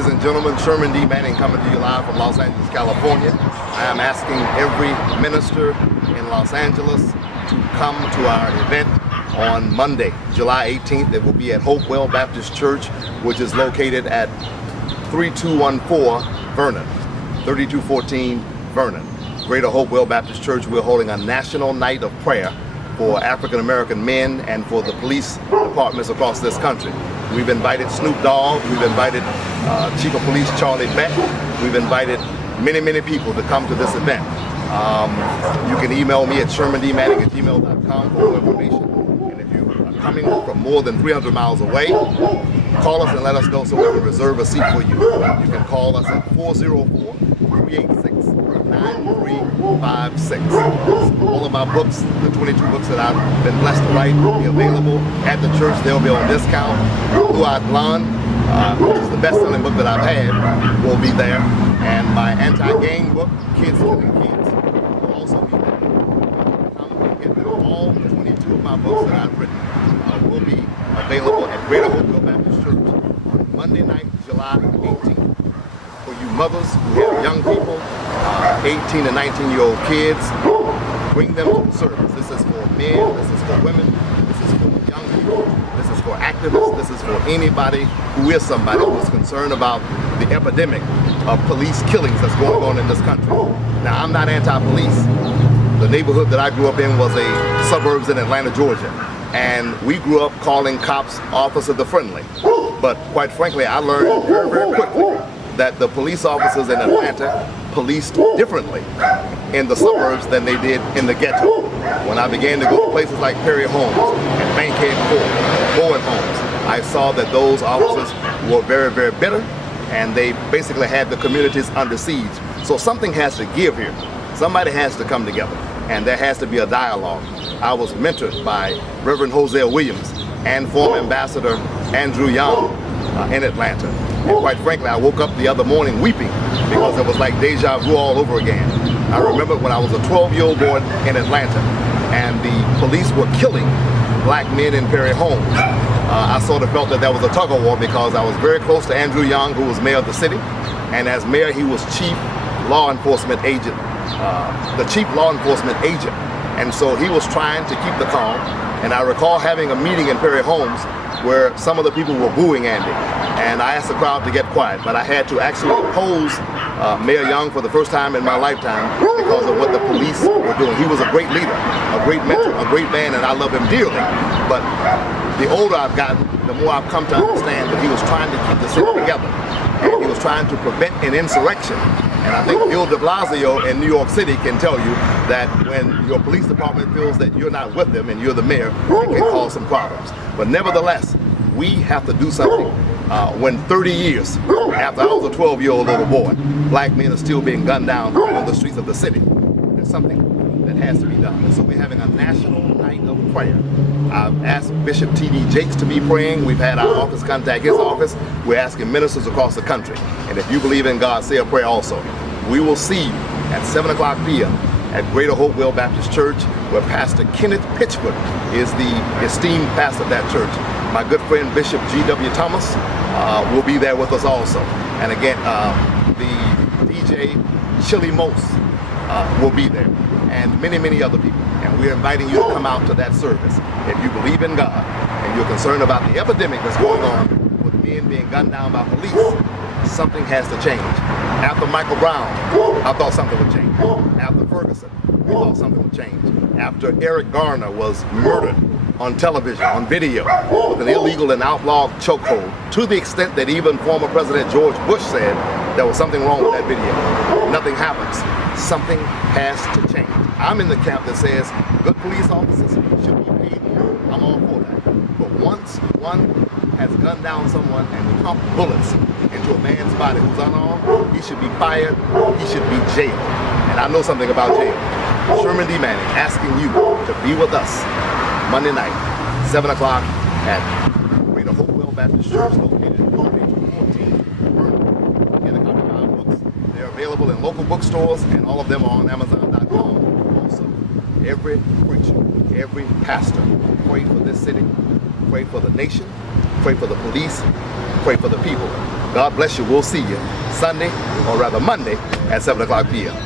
Ladies and gentlemen, Sherman D. Manning coming to you live from Los Angeles, California. I am asking every minister in Los Angeles to come to our event on Monday, July 18th. It will be at Hopewell Baptist Church, which is located at 3214 Vernon, 3214 Vernon. Greater Hopewell Baptist Church. We're holding a national night of prayer for African American men and for the police departments across this country. We've invited Snoop Dogg, we've invited Chief of Police Charlie Beck, we've invited many people to come to this event. You can email me at ShermanDmanning@gmail.com for more information. And if you are coming from more than 300 miles away, call us and let us know so we can reserve a seat for you. You can call us at 404-386-9356. All of my books, the 22 books that I've been blessed to write, will be available at the church. They'll be on discount. Blue-Eyed Blonde, which is the best-selling book that I've had, will be there. And my anti-gang book, Kids Killing Kids, will also be there. Come and get them. All 22 of my books that I've written will be available at Greater Hopewell Baptist Church on Monday night, July 18th. For you mothers who have young people, 18 and 19-year-old kids, bring them to the service. This is for men, this is for women, this is for young people, this is for activists, this is for anybody who is somebody who is concerned about the epidemic of police killings that's going on in this country. Now, I'm not anti-police. The neighborhood that I grew up in was a suburbs in Atlanta, Georgia. And we grew up calling cops Officer the Friendly. But quite frankly, I learned very quickly that the police officers in Atlanta policed differently in the suburbs than they did in the ghetto. When I began to go to places like Perry Homes and Bankhead Court, Bowen Homes, I saw that those officers were very bitter, and they basically had the communities under siege. So something has to give here. Somebody has to come together, and there has to be a dialogue. I was mentored by Reverend Hosea Williams and former Ambassador Andrew Young in Atlanta. And quite frankly, I woke up the other morning weeping because it was like deja vu all over again. I remember when I was a 12-year-old boy in Atlanta and the police were killing black men in Perry Homes. I sort of felt that there was a tug of war because I was very close to Andrew Young, who was mayor of the city. And as mayor, he was chief law enforcement agent, the chief law enforcement agent. And so he was trying to keep the calm. And I recall having a meeting in Perry Homes where some of the people were booing Andy. And I asked the crowd to get quiet, but I had to actually oppose Mayor Young for the first time in my lifetime because of what the police were doing. He was a great leader, a great mentor, a great man, and I love him dearly. But the older I've gotten, the more I've come to understand that he was trying to keep the city together. And he was trying to prevent an insurrection. And I think Bill de Blasio in New York City can tell you that when your police department feels that you're not with them and you're the mayor, it can cause some problems. But nevertheless, we have to do something. When 30 years after I was a 12-year-old little boy, black men are still being gunned down on the streets of the city. There's something that has to be done. And so we're having a national night of prayer. I've asked Bishop T.D. Jakes to be praying. We've had our office contact his office. We're asking ministers across the country. And if you believe in God, say a prayer also. We will see you at 7 o'clock p.m. at Greater Hopewell Baptist Church, where Pastor Kenneth Pitchford is the esteemed pastor of that church. My good friend Bishop G.W. Thomas will be there with us also. And again, the DJ Chili Mose will be there, and many other people. And we're inviting you to come out to that service. If you believe in God and you're concerned about the epidemic that's going on with men being gunned down by police, something has to change. After Michael Brown, I thought something would change. After Ferguson, we thought something would change. After Eric Garner was murdered on television, on video, with an illegal and outlawed chokehold, to the extent that even former President George Bush said there was something wrong with that video. Nothing happens. Something has to change. I'm in the camp that says good police officers should be paid more. I'm all for that. But once one has gunned down someone and pumped bullets into a man's body who's unarmed, he should be fired, he should be jailed. And I know something about jail. Sherman D. Manning asking you to be with us Monday night, 7 o'clock at Greater Hopewell Baptist Church, located at 3214 Vernon. Get a copy of our books. They're available in local bookstores, and all of them are on Amazon.com also. Every preacher, every pastor, pray for this city, pray for the nation, pray for the police, pray for the people. God bless you. We'll see you Sunday, or rather Monday, at 7 o'clock p.m.